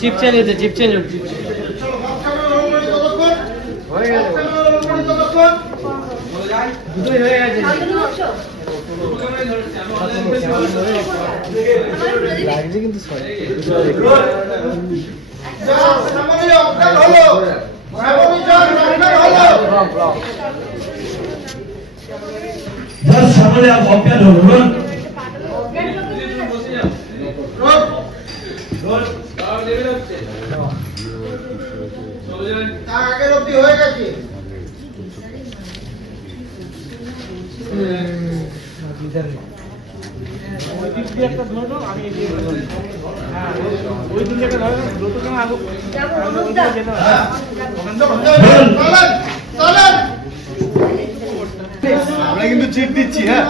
Chip change হয়েছে, chip change হচ্ছে। দুটোই হয়ে গেছে। লাগছে কিন্তু সামনে অজ্ঞান হল আগের অব্দি হয়ে গেছে। আমরা কিন্তু চিট দিচ্ছি। হ্যাঁ,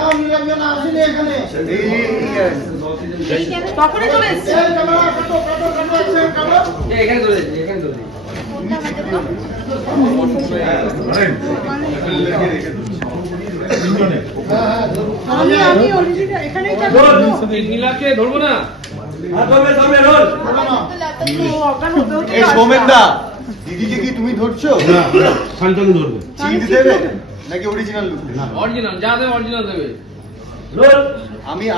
তখনই চলে এসছে। এখানে চলে এসছে, এখানে চলে আমি অরিজিনাল এখানেই যাব। নীলাকে ধরবো না। দিদিকে কি তুমি ধরছো? শান্তনু ধরবে। চিট দেবে নাকি অরিজিনাল লুক? অরিজিনাল যা দেবে অরিজিনাল দেবে।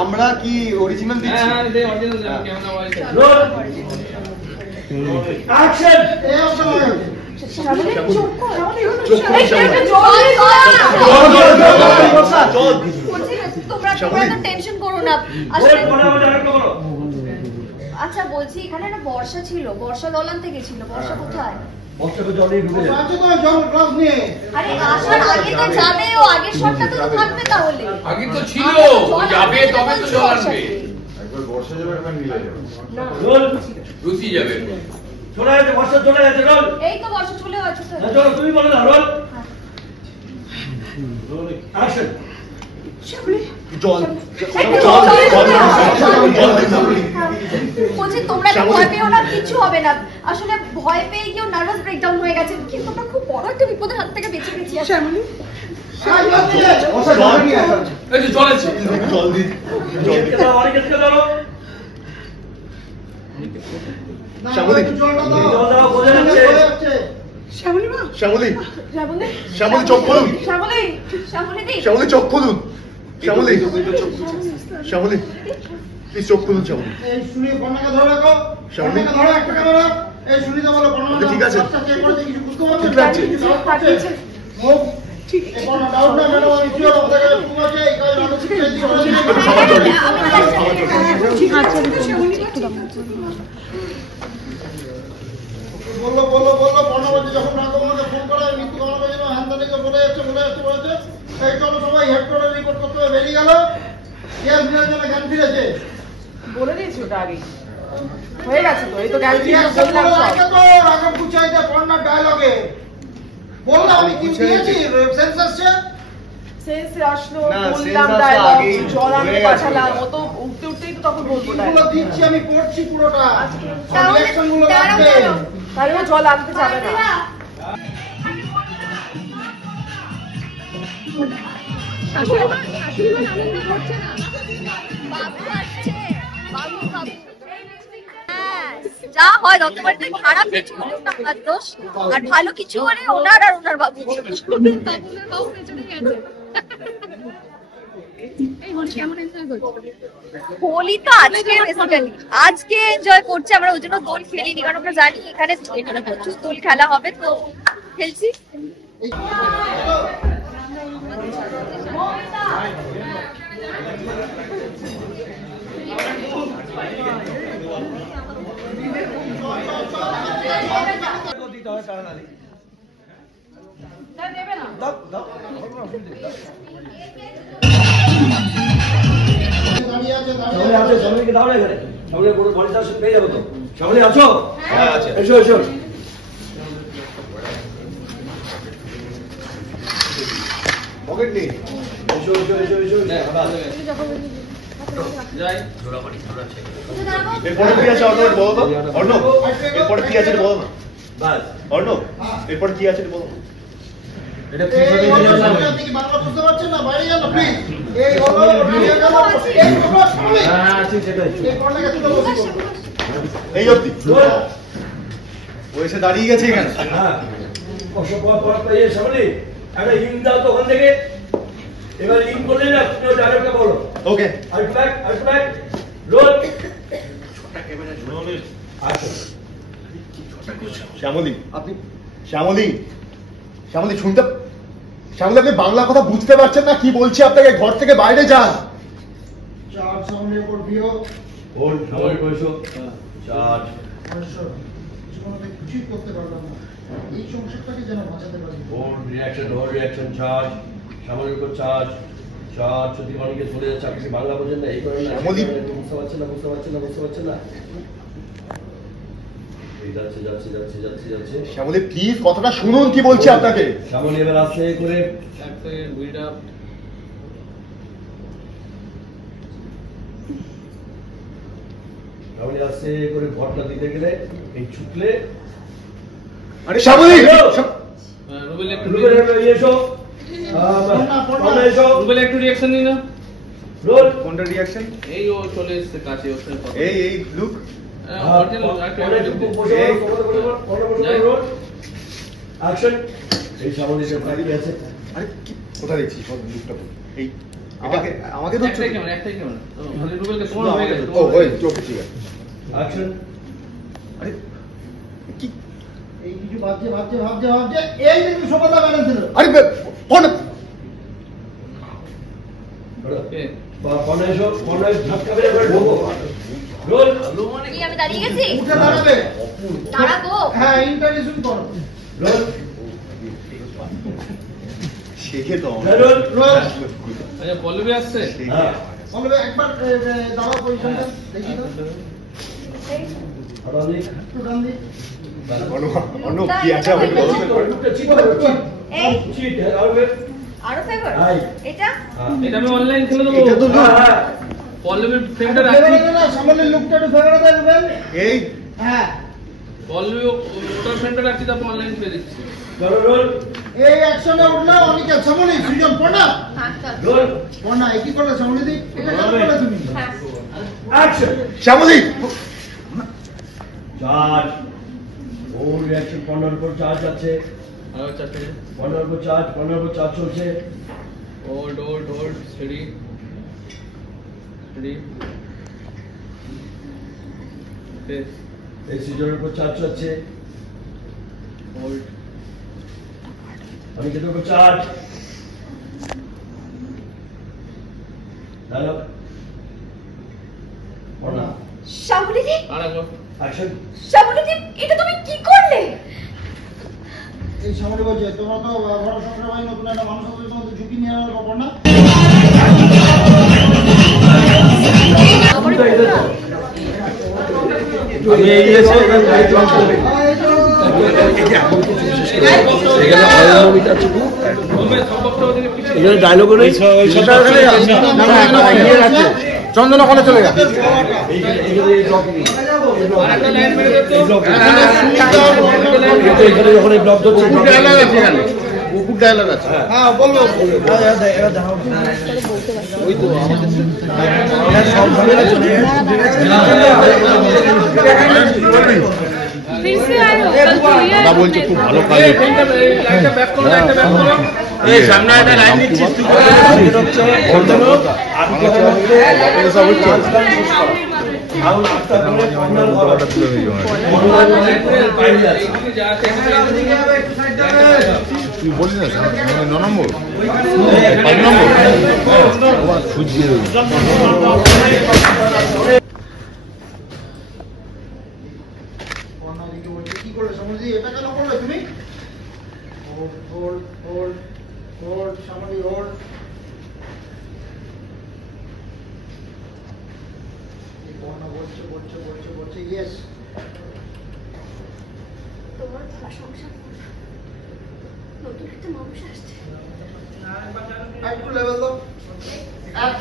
আমরা কি অরিজিনাল দিচ্ছি? হ্যাঁ দে অরিজিনাল দেবে। Camera wise roll action. Tension করো না। আচ্ছা বলছি এখানে একটা বর্ষা ছিল, বর্ষা দলান থেকে ছিল। বর্ষা কোথায়? আরে আসার আগে তো যাবে, ও আগের শটটা তো থাকবে। তাহলে আগে তো ছিল, যাবে তবে তো জল আসবে। একবার বর্ষা যাবে এখন মিলে যাবে। না রোল রুচি যাবে। চলে গেছে বর্ষা, চলে গেছে। রোল এই তো বর্ষা চলে গেছে। চলো তুমি বলো না। Roll action. বলছি তোমরা তো ভয় পেও না, কিছু হবে না। আসলে ভয় পেয়ে কেউ নার্ভাস ব্রেকডাউন হয়ে গেছে, কিন্তু আমরা খুব বড় একটা বিপদের হাত থেকে বেঁচে গেছি। শ্যামলী এই যে জল আছে। জল দি, জল দি। শ্যামলী জল দাও, বোঝা যাচ্ছে। শ্যামলী মা, শ্যামলী, শ্যামলী, শ্যামলী চোখ খুলুন। শ্যামলী, শ্যামলী দি, শ্যামলী চোখ খুলুন। শ্যামলী, শ্যামলী প্লিজ চোখ খুলুন। শ্যামলী এই শুনি বন্যাকে ধরে রাখো। শ্যামলীকে ধরো একটা ক্যামেরা। এই শুনিতে বলো বন্যা ঠিক আছে। চেক করে দেখি কিছু বুঝতে পারছো? ঠিক আছে। মুভ ঠিক আছে। বন্যা ডাউন না ম্যাডাম, আমি শিওর আপনাদের খুব আছে। এই কাজ আলো ঠিক আছে। ঠিক আছে। শ্যামলী একটু দাও। বললো বললো বললো বন্যাবাদী যখন রাখো আমাকে ফোন করে মৃত্যু কামনা করে হ্যান্ড থেকে বলে যাচ্ছে বলেছে। এই চলো সবাই হেডকোয়ার্টার রিপোর্ট করতে হবে। বেরিয়ে গেল। গ্যাস নিরঞ্জনে জ্ঞান ফিরেছে। বলে দিয়েছি ওটা আগে হয়ে গেছে তো। এই তো জ্ঞান ফিরেছে বললাম সব। তো রাগম গুছাইতে বন্যার ডায়লগে বললাম আমি কি দিয়েছি? সেন্স আসছে, সেন্স আসলো, বললাম ডায়লগ, জল আমি পাঠালাম। ও তো উঠতে উঠতেই তো তখন বলবো এগুলো দিচ্ছি আমি, পড়ছি পুরোটা। তাহলে রিঅ্যাকশন গুলো লাগবে। তাহলে ও জল আনতে যাবে না। যা হয় দত্তবাড়িতে খারাপ কিছু হলে ওনার দোষ, আর ভালো কিছু হলে ওনার আর ওনার বাবু। হোলি তো আজকে বেসিক্যালি আজকে এনজয় করছে আমরা, ওই জন্য দোল খেলিনি, কারণ আমরা জানি এখানে প্রচুর দোল খেলা হবে, তো খেলছি। পকেট নেই। যাই এরপরে কি আছে অর্ণব বলো তো? অর্ণব এরপরে কি আছে বলো না? অর্ণব এরপরে কি আছে বলো? আপনি কি বাংলা বুঝতে পারছেন না? বাইরে যান না প্লিজ। এই হলো ভিডিও গেল এই হলো শুনুন। হ্যাঁ ঠিক সেটাই। এই কর্নাকে তুলে বসি। এই অবধি ও এসে দাঁড়িয়ে গেছে এখানে। হ্যাঁ পর এই সামনে একটা ইন দাও তো ওখান থেকে। এবার ইন করলে না তুমি ডায়লগটা বলো। ওকে আর্ট রোল ছোটা ক্যামেরা রোল আচ্ছা শ্যামলী আপনি শ্যামলী শুনতে শ্যামলী আপনি বাংলা কথা বুঝতে পারছেন না কি বলছি আপনাকে? ঘর থেকে বাইরে যান। চার সামনে উপর ভিও হোল্ড হোল্ড বসো চার্জ জীবনে কিছুই করতে পারলাম না। এই সংসারটাকে যেন বাঁচাতে পারি। হোল্ড রিঅ্যাকশন চার্জ সামনের উপর চার্জ যদি অনেকে চলে যাচ্ছে আপনি বাংলা বোঝেন না এই করেন না বুঝতে পারছেন না এই যাচ্ছে শ্যামলী প্লিজ কথাটা শুনুন কি বলছি আপনাকে। শ্যামলী এবার আস্তে করে একটা বুড়িটা শ্যামলী আস্তে করে ঘরটা দিতে গেলে এই ছুটলে আরে শ্যামলী রুবেল একটু রুবেল একটু রিঅ্যাকশন নিন না। রোল কোনটা রিঅ্যাকশন? এই ও চলে এসেছে কাছে ওর সাথে কথা এই লুক অ্যাকশন এই শ্যামলীটা দাঁড়িয়ে আছে আরে কোথায় দেখছিস লুকটা এই আমাকে তো একটাই ক্যামেরা খালি রুবেলকে তোমার হয়ে গেছে ও ওই চোখ ঠিক আছে। অ্যাকশন আরে কি এই কিছু ভাবছে এই দেখি সমাদা বানান দিল। আরে কোন ঝটকা বের করে ঢোকো রোল কি আমি দাঁড়িয়ে গেছি? উঠে দাঁড়াবে। দাঁড়াবো। হ্যাঁ ইন্টারভিউ করো। রোল শেখে তো রোল আচ্ছা পল্লবী আসছে হ্যাঁ বলবে একবার দাঁড়াও পজিশনটা দেখি তো। আরামে একটু ডান দিক। অন্য কি আছে আমাকে বলো তো। লুকটা চিট করো এই চিট আর আরো ফেভার হাই এটা এটা আমি অনলাইন খেলে দেবো। এটা তো হ্যাঁ পল্লবীর ফ্রেমটা ফেভার রাখছি। না সামনের লুকটা একটু ফেভার দেবেন। এই হ্যাঁ পল্লবী ওটার ফ্রেমটা রাখছি তারপর অনলাইন করে দিচ্ছি। চলো রোল এই অ্যাকশনে উঠলে অনেক সামনে ফ্রিডম পড়না রোল পড়না কি করলে সামনে দিক এটা কেন করলে তুমি? হ্যাঁ অ্যাকশন শ্যামলী চার্জ ওর রিঅ্যাকশন পনেরোর উপর চার্জ আছে আর চারটে পনেরোর উপর চার্জ চলছে হোল্ড স্টেডি এই সিজনের উপর চার্জ হচ্ছে হোল্ড অনেকের উপর চার্জ ডায়লগ পড়া শ্যামলীদি আর একবার অ্যাকশন শ্যামলীদি এটা তুমি কি করলে? এই সামনে বলছে তোমরা তো বড় সংসার ভাই নতুন একটা মানুষ হবে তোমাদের ঝুঁকি নিয়ে আনার ব্যাপার না। আমি এই এসে লাইট অন করবে এখানে ডায়লগ নেই চন্দন ওখানে চলে গেছে। আর একটা লাইন মেরে দে তো। এখানে যখন এই ব্লক ধরছে কুকুর ডায়লগ আছে। হ্যাঁ বলবো দাদা বলছে খুব ভালো কাজ এই লাইনটা ব্যাক করো লাইনটা ব্যাক করো। এই সামনে একটা লাইন দিচ্ছিস তুই তুই বলি না 9 নম্বর 5 নম্বর সুজিয়ে কর্ণাদিকে বলছে কি করলে সামনে দিয়ে এটা কেন করলে তুমি? হোল্ড সামনে হোল্ড কর্ণা বলছে ইয়েস তোমার সংসার নতুন একটা মানুষ আসছে একটু লেভেল দাও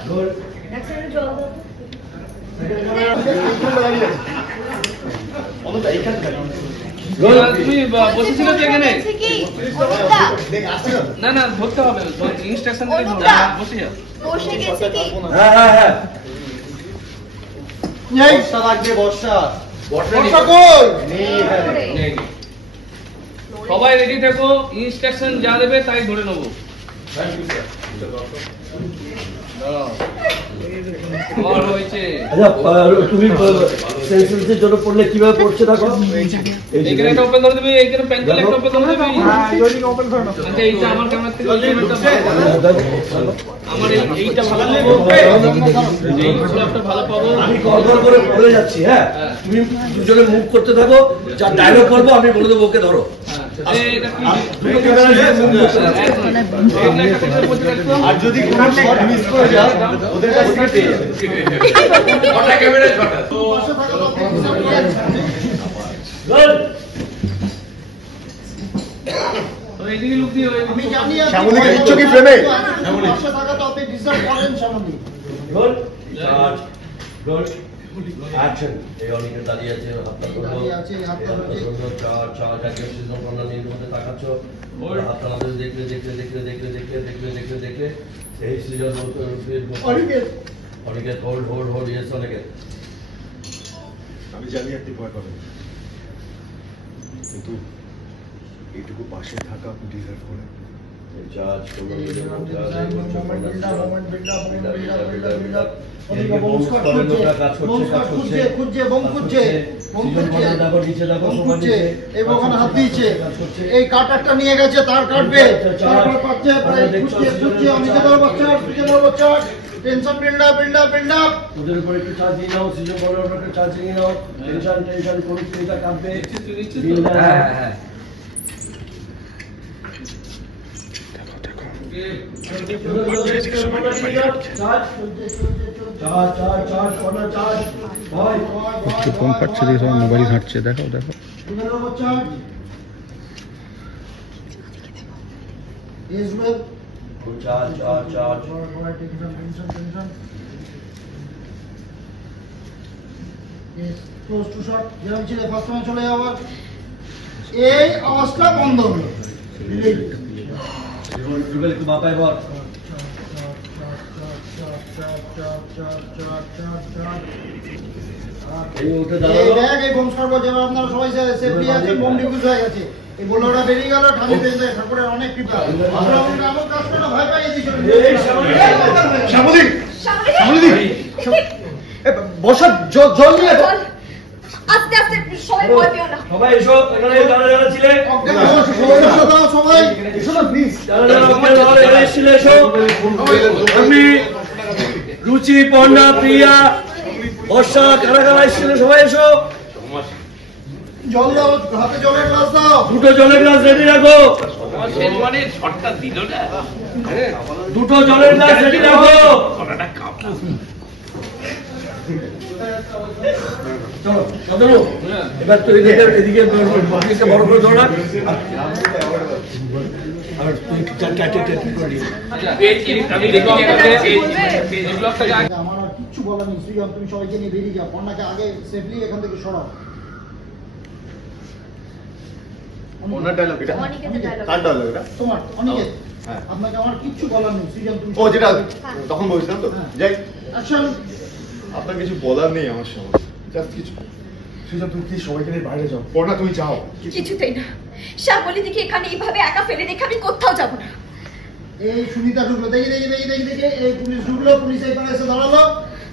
গুড তুমি বসেছিলে তো এখানে? কি অনুদা না না ধরতে হবে, ইনস্ট্রাকশন দিলে বসে যাও। বসে গেছে কি? হ্যাঁ হ্যাঁ হ্যাঁ বর্ষা লাগবে বর্ষা বর্ষা বর্ষা কই নেই। সবাই রেডি থেকো, ইনস্ট্রাকশন যা দেবে তাই ধরে নেবো। আমার হয়েছে আচ্ছা তুমি সেন্সেন্সের জন্য পড়লে কিভাবে পড়ছে দেখো এইখানে একটা ওপেন করে দিবি, এইখানে পেন্সিল একটা ওপেন করে দিবি। আচ্ছা এইটা আমার ক্যামেরা থেকে আমার এইটা ভালো পাবো, এই স্ল্যাবটা ভালো পাবো। আমি কল করে পড়ে যাচ্ছি। হ্যাঁ তুমি দুজনে মুভ করতে থাকো, যা ডায়লগ করবো আমি বলে দেবো ওকে ধরো। আর যদি কোনো শট মিস করে যাও ওদের কাছ থেকে পেয়ে যাবে। কটা ক্যামেরা ছটা তো এইদিকে লুক দিয়ে আমি জানি শ্যামলীকে দিচ্ছ কি ফ্রেমে? বর্ষা থাকা তো আপনি ডিজার্ভ করেন Shyamali good charge good action. এই অনেকে দাঁড়িয়ে আছে, হাতটা ধরো, দাঁড়িয়ে আছে, হাতটা ধরে। চার্জ চার্জ আগে সিজন কর্না নিয়ে মধ্যে তাকাচ্ছ, হাতটা আমাদের দেখলে দেখলে দেখলে দেখলে দেখলে দেখলে দেখলে দেখলে এই সিজন অনেকে হোল্ড হোল্ড হোল্ড ইয়েস অনেকে আমি জানি আপনি ভয় পাবেন, কিন্তু এইটুকু পাশে থাকা আপনি ডিজার্ভ করেন। চার্জ এই কাটারটা নিয়ে গেছে, তার কাটবে, তারপর পাচ্ছে খুঁজছে অনেকে ধরো বাচ্চা টেনশন বিল্ডাপ বিল্ডাপ বিল্ডাপ ওদের উপর একটু চার্জ নিয়ে নাও, সিজন বলে ওটাকে চার্জ নিয়ে নাও, টেনশন টেনশন করুক, এটা কাটবে। হ্যাঁ হ্যাঁ একটু ফোন কাটছে, দেখে সবাই মোবাইল ঘাঁটছে। দেখো দেখো চলে যাওয়ার এই আওয়াজটা বন্ধ হলো। একটু বাপায় বল এই উঠে দাঁড়ালো। এই বোম সর্বত যেমন আপনারা সবাই সেফটি আছে, বোম ডিফিউজ হয়ে গেছে, এই বোলোটা বেরিয়ে গেল, ঠান্ডা পেয়ে ঠাকুরের অনেক কৃপা। আমরা আমার কাজ করে ভয় পাইয়ে দিয়েছিল। শ্যামলী শ্যামলী বর্ষা জল নিয়ে আস্তে আস্তে সবাই ভয় পেও না। সবাই এসো, এখানে যারা যারা ছিলে সবাই যারা যারা এখানে ছিলে এসো। আমি রুচি, পর্ণা, প্রিয়া, বর্ষা, কারা কারা এসেছিল সবাই এসো। জল দাও, হাতে জলের গ্লাস দাও। দুটো জলের গ্লাস রেডি রাখো, মানে শটটা দিল না দুটো জলের গ্লাস রেডি রাখো। কটাটা কাপ চলো চলো এবার তো এদিকে এদিকে পাবলিকটা বড় করে ধরো না। আর তুই আমি দেখি আমার আর কিচ্ছু বলার নেই, শ্রীরাম তুমি সবাইকে নিয়ে বেরিয়ে যাও, পর্ণাকে আগে সেফলি এখান থেকে সরাও। ওনার ডায়লগ এটা, অনেকেতে dialogue। কার ডায়লগ এটা? তোমার অনিকেত, হ্যাঁ। আপনাকে আমার কিচ্ছু বলার নেই, শ্রীরাম তুমি ও যেটা তখন বলছিলাম তো, হ্যাঁ। যাই অ্যাকশন। আপনার কিছু বলার নেই আমার সঙ্গে, জাস্ট কিছু। সুজন তুমি প্লিজ সবাইকে নিয়ে বাইরে যাও। পড়না তুমি যাও। কিছুতেই না, শ্যামলী দিকে এখানে এইভাবে একা ফেলে রেখে আমি কোথাও যাব না। এই সুনিতা ঢুকলো, দেখি দেখি দেখি দেখি দেখি এই পুলিশ ঢুকলো, পুলিশ এখানে এসে দাঁড়ালো।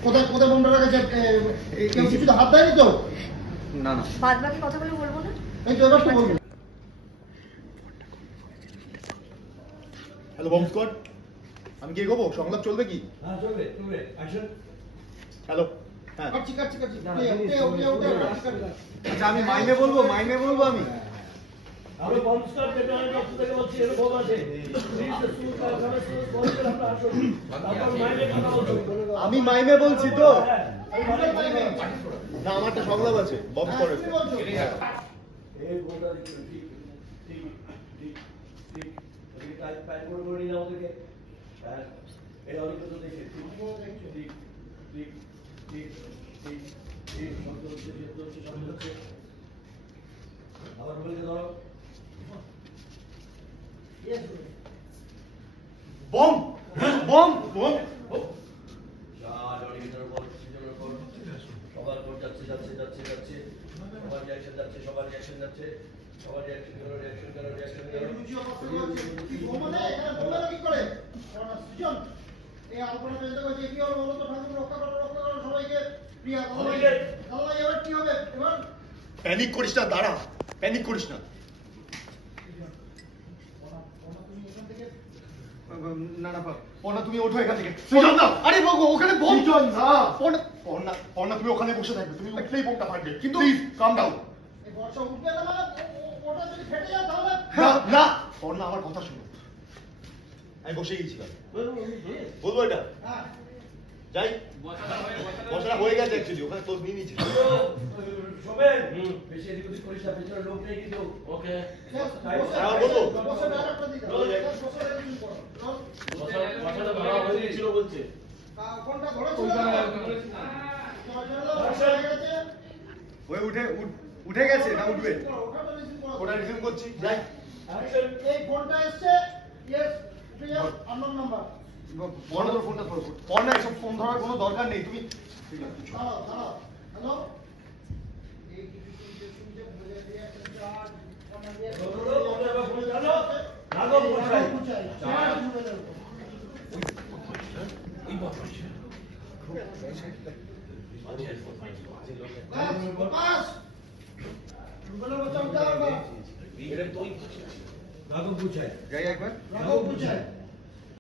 কোথায় কোথায় বোমটা রাখা কেউ কিছু হাত দেয়নি তো? না না বাদ বাকি কথাগুলো বলবো না। এই তো এবার তো বলবো। হ্যালো বম্ব স্কোয়াড, আমি কি এগোবো? সংলাপ চলবে কি? হ্যাঁ চলবে চলবে অ্যাকশন। হ্যালো, হ্যাঁ। কাটছি কাটছি কাটছি। আচ্ছা আমি মাইনে বলবো আমি। আমরা বমস্টার পেট্রোল পাম্প থেকে বলছি, এর বম আছে। প্লিজ সুর কারখানা সুর বলতে আমরা আসুন। আপনার মাইনে কথা বলছো। আমি মাইনে বলছি তো। হ্যাঁ না আমারটা সংলাপ আছে বম্ব স্কোয়াডের। এই বোমটা ঠিক ঠিক ঠিক ঠিক টাইম করে নিন আমাদেরকে। এই অনেকে তো দেখে ঠিক ঠিক ঠিক ঠিক ঠিক ঠিক শব্দ হচ্ছে শব্দ হচ্ছে। আবার বলতে ধরো বম বম বম সবার পর যাচ্ছে যাচ্ছে যাচ্ছে যাচ্ছে সবার রিয়াকশন যাচ্ছে সবার রিয়াকশন যাচ্ছে সবার রিয়াকশন করো রিয়াকশন করো রিয়াকশন করো। কি বমনে এখানে বমনে কি করে সৃজন এই আলপনা পেতে কইছে কি হলো বলো তো ঠাকুর রক্ষা করো সবাইকে প্রিয়া আল্লাহ এবার কি হবে এবার প্যানিক করিস না, দাঁড়া, প্যানিক করিস না। না না পর্ণা তুমি ওঠো এখান থেকে। আরে বাবু ওখানে বম পর্ণা তুমি ওখানে বসে থাকবে, তুমি উঠলেই বোমটা ফাটবে, কিন্তু কাম ডাউন। এই বর্ষা উঠবে না মানে ওটা যদি ফেটে যায় তাহলে না পর্ণা আমার কথা শুনো, আমি বসে গেছিলাম বলবো এটা হ্যাঁ যাই বসাটা হয়ে গেছে অ্যাকচুয়ালি, ওখানে তোর নিয়ে নিয়েছিল। শোভেন বেশি এদিক ওদিক করিস না, পেছনে লোক নেই কিন্তু। ওকে বসে ডাইরেক্টর দিতে বসে রেজিস্ট্রেশন করো বসাটা ভাড়া হয়ে গেছিল বলছে। কোনটা ধরেছিল ওই উঠে গেছে না উঠবে, ওটা রিসিভ করো ওটা রিসিভ করছি। যাই এই ফোনটা এসছে ইয়েস উঠে যাও আননোন নাম্বার পর্ণা তোর ফোনটা ধরো, পর্ণা এসব ফোন ধরার কোনো দরকার নেই, তুমি দাঁড়াও হ্যালো এই কিছু শুনছে বলে দিয়ে চার্জ রাঘব বুঝায় যাই একবার রাঘব বুঝায়